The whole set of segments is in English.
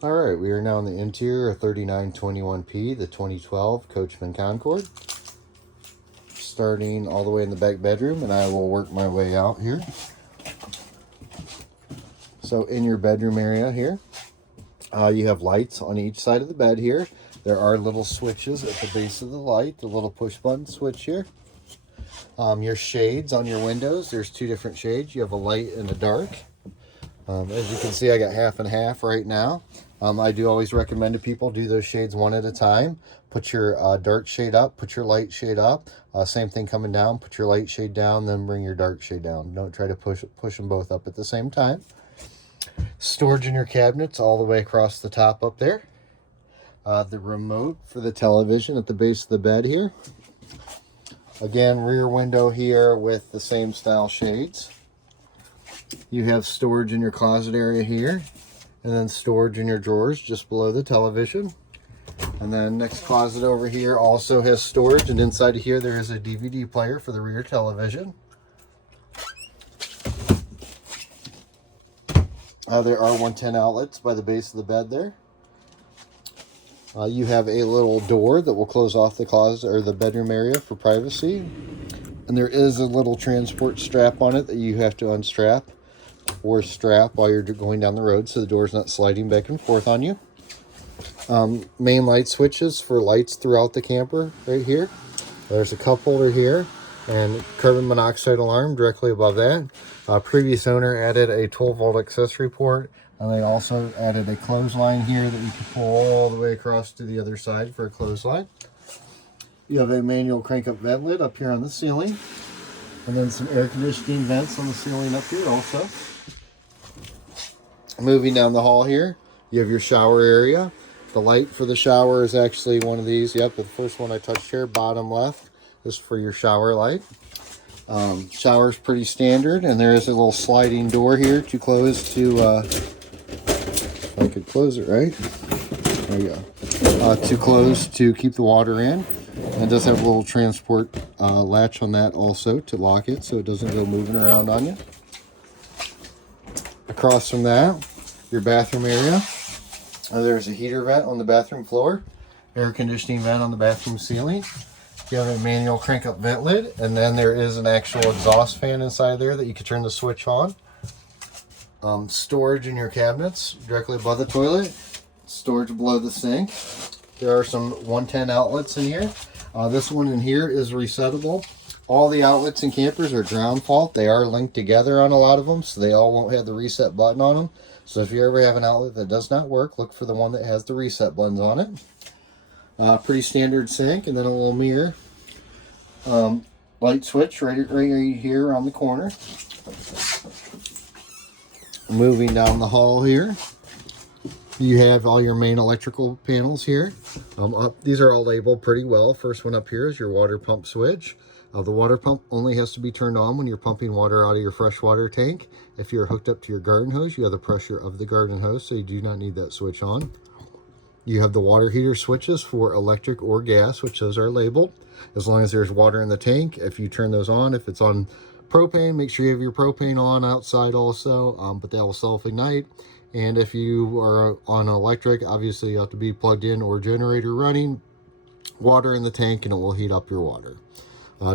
All right, we are now in the interior of 3921P, the 2012 Coachmen Concord. Starting all the way in the back bedroom, and I will work my way out here. So in your bedroom area here, you have lights on each side of the bed here. There are little switches at the base of the light, the little push button switch here. Your shades on your windows, there's two different shades. You have a light and a dark. As you can see, I got half and half right now. I do always recommend to people do those shades one at a time. Put your dark shade up, put your light shade up. Same thing coming down, put your light shade down, then bring your dark shade down. Don't try to push them both up at the same time. Storage in your cabinets all the way across the top up there. The remote for the television at the base of the bed here. Again, rear window here with the same style shades. You have storage in your closet area here, and then storage in your drawers just below the television. And then next closet over here also has storage, and inside of here there is a DVD player for the rear television. There are 110 outlets by the base of the bed there. You have a little door that will close off the closet or the bedroom area for privacy. And there is a little transport strap on it that you have to unstrap or strap while you're going down the road so the door's not sliding back and forth on you. Main light switches for lights throughout the camper right here. There's a cup holder here and carbon monoxide alarm directly above that. Previous owner added a 12-volt accessory port, and they also added a clothesline here that you can pull all the way across to the other side for a clothesline. You have a manual crank-up vent lid up here on the ceiling, and then some air conditioning vents on the ceiling up here also. Moving down the hall here, you have your shower area. The light for the shower is actually one of these. Yep, the first one I touched here, bottom left, is for your shower light. Shower's pretty standard, and there is a little sliding door here to close to, if I could close it right, there you go, to close to keep the water in. And it does have a little transport latch on that also to lock it so it doesn't go moving around on you. Across from that, your bathroom area. There's a heater vent on the bathroom floor, air conditioning vent on the bathroom ceiling. You have a manual crank up vent lid, and then there is an actual exhaust fan inside there that you can turn the switch on. Storage in your cabinets directly above the toilet, storage below the sink. There are some 110 outlets in here. This one in here is resettable. All the outlets in campers are ground fault. They are linked together on a lot of them, so they all won't have the reset button on them. So if you ever have an outlet that does not work, look for the one that has the reset buttons on it. Pretty standard sink, and then a little mirror. Light switch right here on the corner. Moving down the hall here, you have all your main electrical panels here. These are all labeled pretty well. First one up here is your water pump switch. The water pump only has to be turned on when you're pumping water out of your freshwater tank. If you're hooked up to your garden hose, you have the pressure of the garden hose, so you do not need that switch on. You have the water heater switches for electric or gas, which those are labeled. As long as there's water in the tank, if you turn those on, if it's on propane, make sure you have your propane on outside also, but that will self-ignite. And if you are on electric, obviously you have to be plugged in or generator running, water in the tank, and it will heat up your water.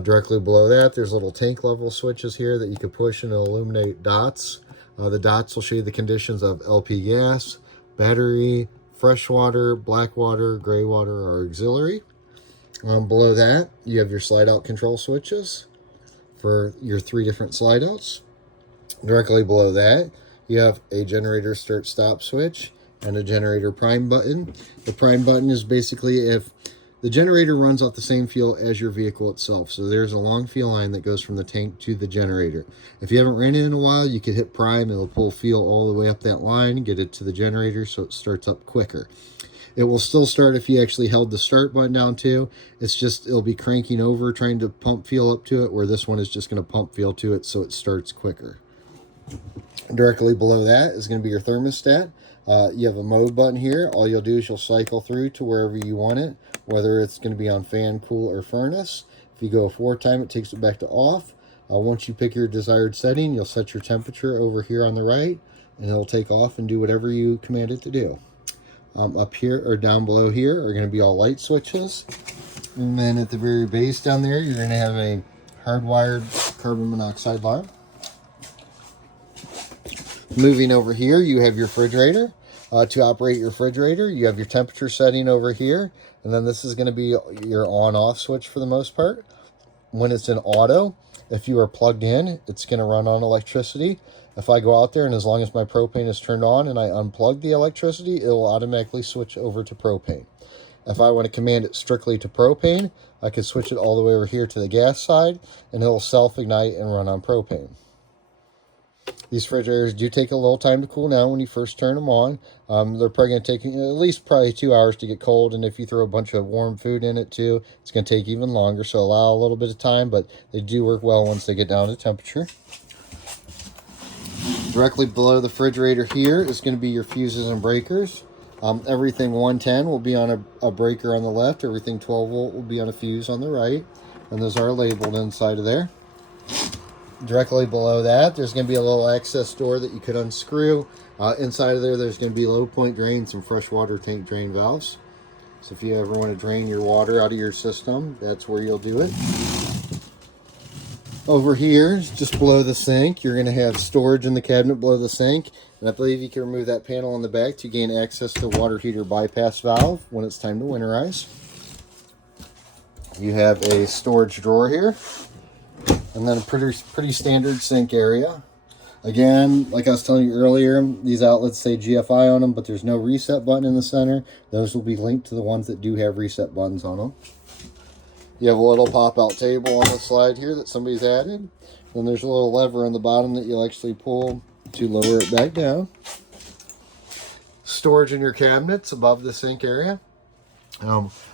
Directly below that, there's little tank level switches here that you can push and illuminate dots. The dots will show you the conditions of LP gas, battery, freshwater, black water, gray water, or auxiliary. Below that, you have your slide out control switches for your 3 different slide outs. Directly below that, you have a generator start stop switch and a generator prime button. The prime button is basically if the generator runs off the same fuel as your vehicle itself. So there's a long fuel line that goes from the tank to the generator. If you haven't ran it in a while, you could hit prime. It'll pull fuel all the way up that line, get it to the generator so it starts up quicker. It will still start if you actually held the start button down too. It's just, it'll be cranking over trying to pump fuel up to it, where this one is just going to pump fuel to it so it starts quicker. Directly below that is going to be your thermostat. You have a mode button here. All you'll do is you'll cycle through to wherever you want it, whether it's going to be on fan, cool, or furnace. If you go forward time, it takes it back to off. Once you pick your desired setting, you'll set your temperature over here on the right, and it'll take off and do whatever you command it to do. Up here or down below here are going to be all light switches. And then at the very base down there, you're going to have a hardwired carbon monoxide alarm. Moving over here, you have your refrigerator. To operate your refrigerator, you have your temperature setting over here. And then this is going to be your on-off switch for the most part. When it's in auto, if you are plugged in, it's going to run on electricity. If I go out there and as long as my propane is turned on and I unplug the electricity, it will automatically switch over to propane. If I want to command it strictly to propane, I can switch it all the way over here to the gas side and it'll self-ignite and run on propane. These refrigerators do take a little time to cool down when you first turn them on. They're probably going to take at least 2 hours to get cold, and if you throw a bunch of warm food in it too, it's going to take even longer, so allow a little bit of time, but they do work well once they get down to temperature. Directly below the refrigerator here is going to be your fuses and breakers. Everything 110 will be on a breaker on the left, everything 12 volt will be on a fuse on the right, and those are labeled inside of there. Directly below that, there's going to be a little access door that you could unscrew. Inside of there, there's going to be low point drains and freshwater tank drain valves. So if you ever want to drain your water out of your system, that's where you'll do it. Over here, just below the sink, you're going to have storage in the cabinet below the sink. And I believe you can remove that panel on the back to gain access to the water heater bypass valve when it's time to winterize. You have a storage drawer here. And then a pretty standard sink area. Again, like I was telling you earlier, these outlets say GFI on them, but there's no reset button in the center. Those will be linked to the ones that do have reset buttons on them. You have a little pop-out table on the slide here that somebody's added. Then there's a little lever on the bottom that you'll actually pull to lower it back down. Storage in your cabinets above the sink area.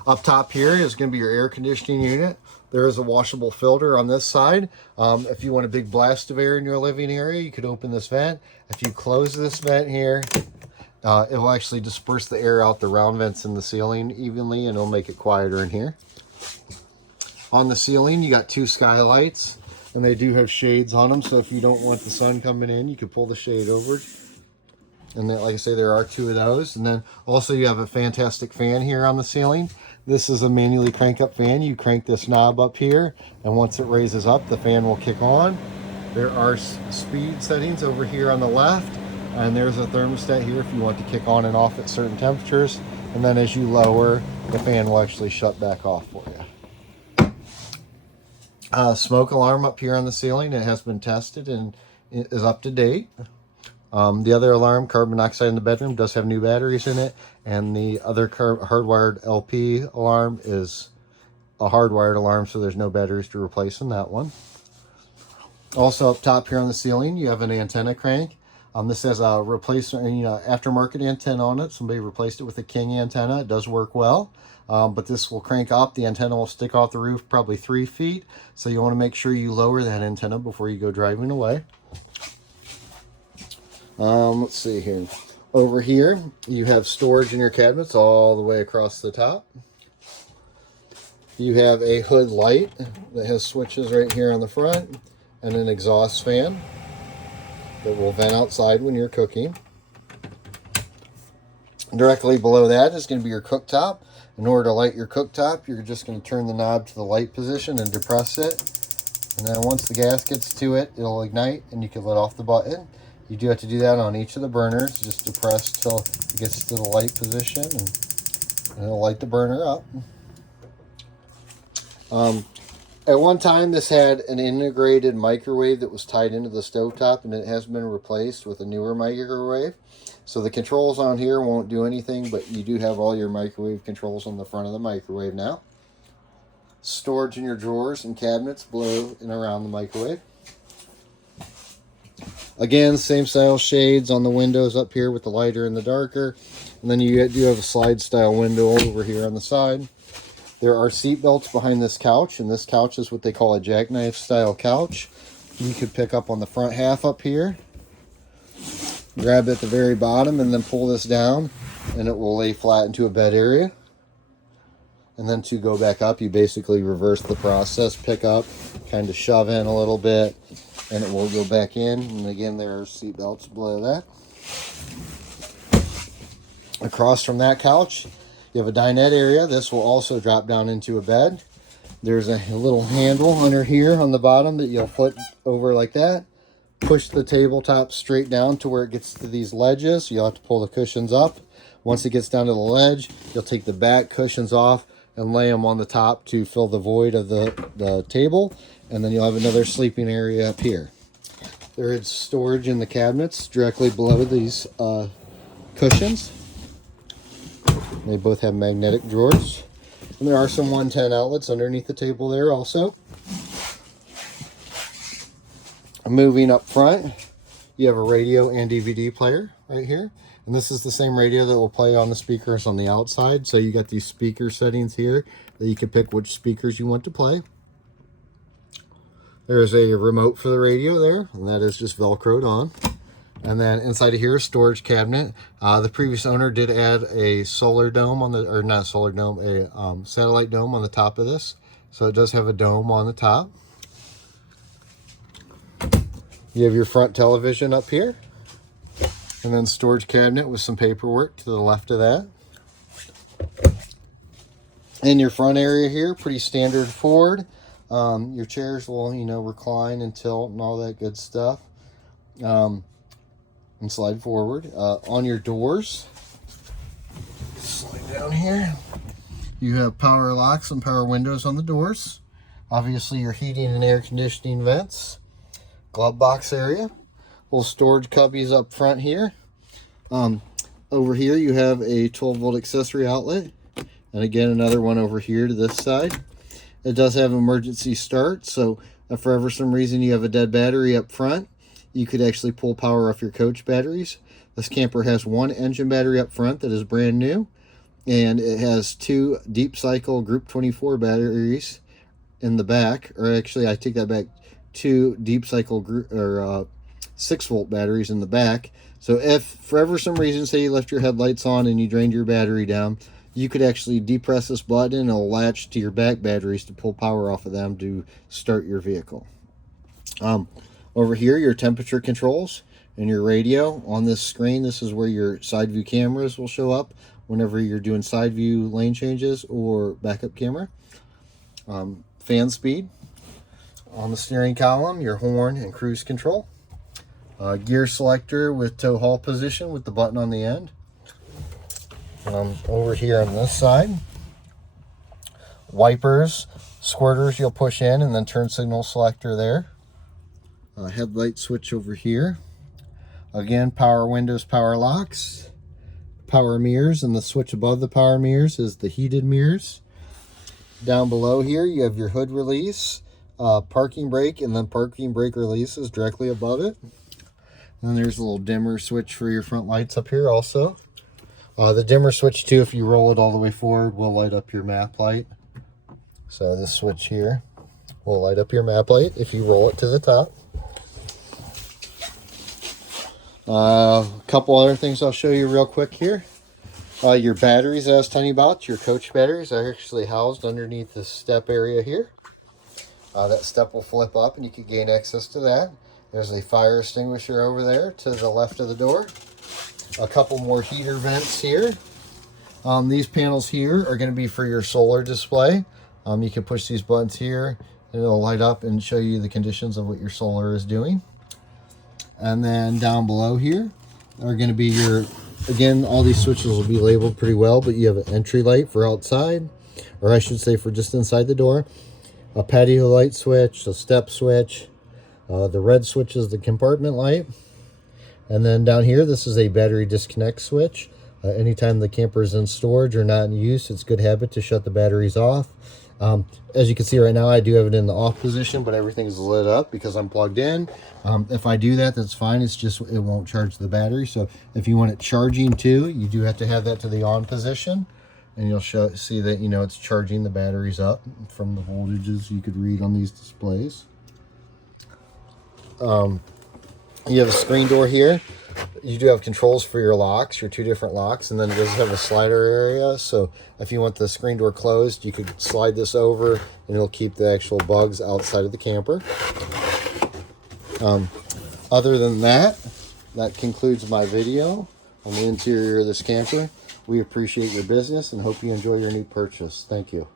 Up top here is going to be your air conditioning unit. There is a washable filter on this side. If you want a big blast of air in your living area, you could open this vent. If you close this vent here, it will actually disperse the air out the round vents in the ceiling evenly, and it'll make it quieter in here. On the ceiling, you got 2 skylights, and they do have shades on them, so if you don't want the sun coming in, you can pull the shade over. And then, like I say, there are 2 of those. And then also you have a fantastic fan here on the ceiling. This is a manually crank up fan. You crank this knob up here, and once it raises up, the fan will kick on. There are speed settings over here on the left, and there's a thermostat here if you want to kick on and off at certain temperatures. And then as you lower, the fan will actually shut back off for you. Smoke alarm up here on the ceiling. It has been tested and is up to date. The other alarm, carbon monoxide in the bedroom, does have new batteries in it, and the other hardwired LP alarm is a hardwired alarm, so there's no batteries to replace in that one. Also up top here on the ceiling, you have an antenna crank. This has a replacement, aftermarket antenna on it. Somebody replaced it with a King antenna. It does work well, but this will crank up. The antenna will stick off the roof probably 3 feet, so you want to make sure you lower that antenna before you go driving away. Let's see here. Over here, you have storage in your cabinets all the way across the top. You have a hood light that has switches right here on the front and an exhaust fan that will vent outside when you're cooking. Directly below that is going to be your cooktop. In order to light your cooktop, you're just going to turn the knob to the light position and depress it. And then once the gas gets to it, it'll ignite and you can let off the button. You do have to do that on each of the burners. Just depress till it gets to the light position, and it'll light the burner up. At one time, this had an integrated microwave that was tied into the stovetop, and it has been replaced with a newer microwave. So the controls on here won't do anything, but you do have all your microwave controls on the front of the microwave now. Storage in your drawers and cabinets below and around the microwave. Again, same style shades on the windows up here with the lighter and the darker. And then you do have a slide style window over here on the side. There are seat belts behind this couch, and this couch is what they call a jackknife style couch. You could pick up on the front half up here, grab at the very bottom, and then pull this down, and it will lay flat into a bed area. And then to go back up, you basically reverse the process, pick up, kind of shove in a little bit, and it will go back in. And again, there are seat belts below that. Across from that couch, you have a dinette area. This will also drop down into a bed. There's a little handle under here on the bottom that you'll flip over like that. Push the tabletop straight down to where it gets to these ledges. You'll have to pull the cushions up. Once it gets down to the ledge, you'll take the back cushions off and lay them on the top to fill the void of the table. And then you'll have another sleeping area up here. There is storage in the cabinets directly below these cushions. They both have magnetic drawers. And there are some 110 outlets underneath the table there also. Moving up front, you have a radio and DVD player right here. And this is the same radio that will play on the speakers on the outside. So you got these speaker settings here that you can pick which speakers you want to play. There's a remote for the radio there, and that is just Velcroed on. And then inside of here, storage cabinet. The previous owner did add a solar dome on the, or not a solar dome, a satellite dome on the top of this. So it does have a dome on the top. You have your front television up here. And then storage cabinet with some paperwork to the left of that. In your front area here, pretty standard Ford. Your chairs will, you know, recline and tilt and all that good stuff. And slide forward. On your doors, slide down here, you have power locks and power windows on the doors. Obviously your heating and air conditioning vents. Glove box area. Little storage cubbies up front here. Over here you have a 12-volt accessory outlet. And again, another one over here to this side. It does have emergency start, so if for ever some reason you have a dead battery up front, you could actually pull power off your coach batteries. This camper has one engine battery up front that is brand new, and it has two deep cycle group 24 batteries in the back, or actually I take that back, two deep cycle 6-volt batteries in the back. So if for ever some reason, say you left your headlights on and you drained your battery down, you could actually depress this button and it'll latch to your back batteries to pull power off of them to start your vehicle. Over here, your temperature controls and your radio. On this screen, this is where your side view cameras will show up whenever you're doing side view lane changes or backup camera. Fan speed. On the steering column, your horn and cruise control. Gear selector with tow haul position with the button on the end. Over here on this side, wipers, squirters you'll push in, and then turn signal selector there. Headlight switch over here. Again, power windows, power locks, power mirrors, and the switch above the power mirrors is the heated mirrors. Down below here, you have your hood release, parking brake, and then parking brake releases directly above it. And then there's a little dimmer switch for your front lights up here also. The dimmer switch too, if you roll it all the way forward, will light up your map light. So this switch here will light up your map light if you roll it to the top. A couple other things I'll show you real quick here. Your batteries that I was telling you about, your coach batteries, are actually housed underneath the step area here. That step will flip up and you can gain access to that. There's a fire extinguisher over there to the left of the door. A couple more heater vents here. These panels here are going to be for your solar display. You can push these buttons here and it'll light up and show you the conditions of what your solar is doing. And then down below here are going to be your, again, all these switches will be labeled pretty well, but you have an entry light for outside, or I should say for just inside the door, a patio light switch, a step switch, the red switch is the compartment light, and then down here, this is a battery disconnect switch. Anytime the camper is in storage or not in use, it's good habit to shut the batteries off. As you can see right now, I do have it in the off position, but everything's lit up because I'm plugged in. If I do that, that's fine. It's just, it won't charge the battery. So if you want it charging too, you do have to have that to the on position, and you'll see that, you know, it's charging the batteries up from the voltages you could read on these displays. You have a screen door here. You do have controls for your locks, your two different locks, and then it does have a slider area. So if you want the screen door closed, you could slide this over and it'll keep the actual bugs outside of the camper. Other than that, that concludes my video on the interior of this camper. We appreciate your business and hope you enjoy your new purchase. Thank you.